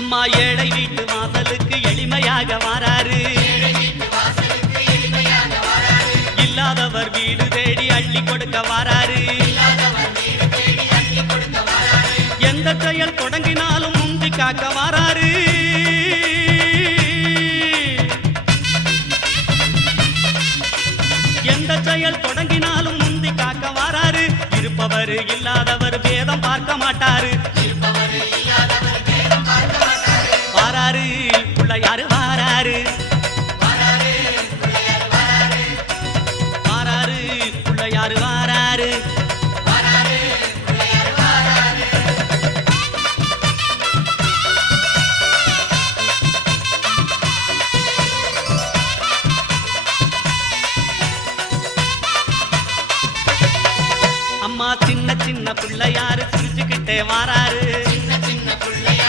அம்மா ஏழை வீட்டு வாசலுக்கு எளிமையாக வாராரு. இல்லாதவர் வீடு தேடி அள்ளி கொடுக்க வாராரு. எந்த செயல் தொடங்கினாலும் முந்தி காக்க வாராரு. எந்த செயல் தொடங்கினாலும் முந்தி காக்க வாராரு. இருப்பவர் இல்லாதவர் பேதம் பார்க்க மாட்டாரு. வாராரு பிள்ளையாரு வாராரு. வாராரு பிள்ளையாரு வாராரு. அம்மா சின்ன சின்ன பிள்ளையாரு சிரிச்சுக்கிட்டே வாரா.